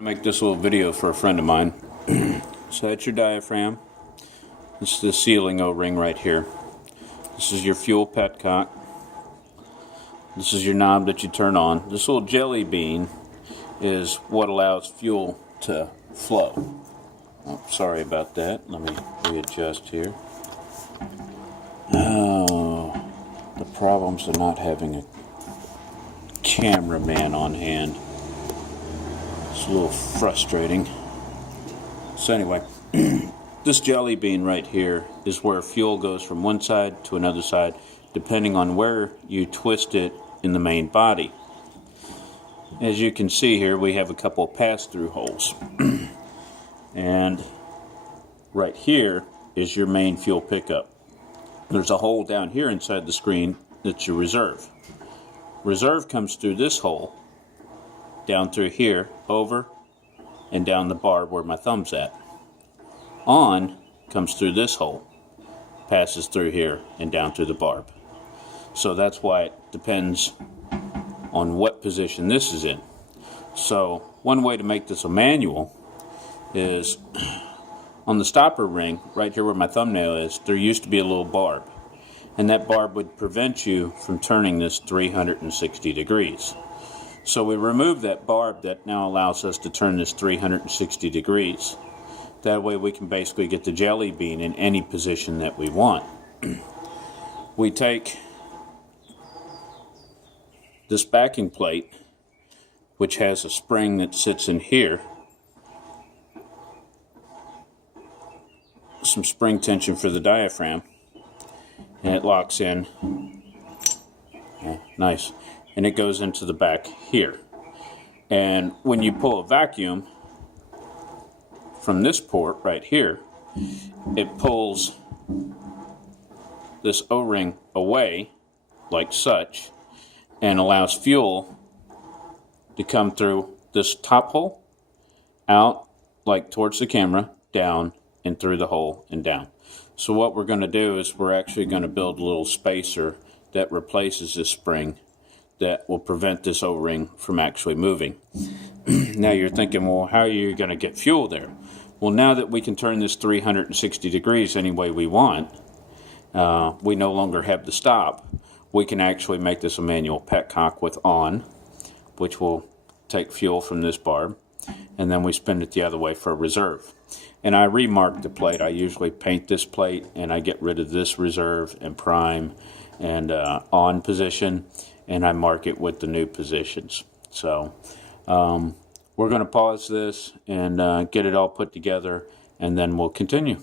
Make this little video for a friend of mine. So that's your diaphragm. This is the sealing O-ring right here. This is your fuel petcock. This is your knob that you turn on. This little jelly bean is what allows fuel to flow. Oh, sorry about that. Let me readjust here. Oh, the problems of not having a cameraman on hand. It's a little frustrating. So anyway, this jelly bean right here is where fuel goes from one side to another side, depending on where you twist it in the main body. As you can see here, we have a couple of pass-through holes. And right here is your main fuel pickup. There's a hole down here inside the screen that's your reserve. Reserve comes through this hole, down through here, over, and down the barb where my thumb's at. On comes through this hole, passes through here, and down through the barb. So that's why it depends on what position this is in. So one way to make this a manual is on the stopper ring, right here where my thumbnail is, there used to be a little barb. And that barb would prevent you from turning this 360 degrees. So we removed that barb that now allows us to turn this 360 degrees. That way we can basically get the jelly bean in any position that we want. We take this backing plate, which has a spring that sits in here, some spring tension for the diaphragm, and it locks in. Oh, nice. And it goes into the back here. And when you pull a vacuum from this port right here, it pulls this O-ring away like such and allows fuel to come through this top hole, out like towards the camera, down and through the hole and down. So what we're going to do is we're actually going to build a little spacer that replaces this spring that will prevent this O-ring from actually moving. Now you're thinking, well, how are you going to get fuel there? Well, now that we can turn this 360 degrees any way we want, we no longer have the stop. We can actually make this a manual petcock with on, which will take fuel from this barb, and then we spin it the other way for a reserve. And I remark the plate. I usually paint this plate, and I get rid of this reserve and prime and on position, and I mark it with the new positions. So we're going to pause this and get it all put together, and then we'll continue.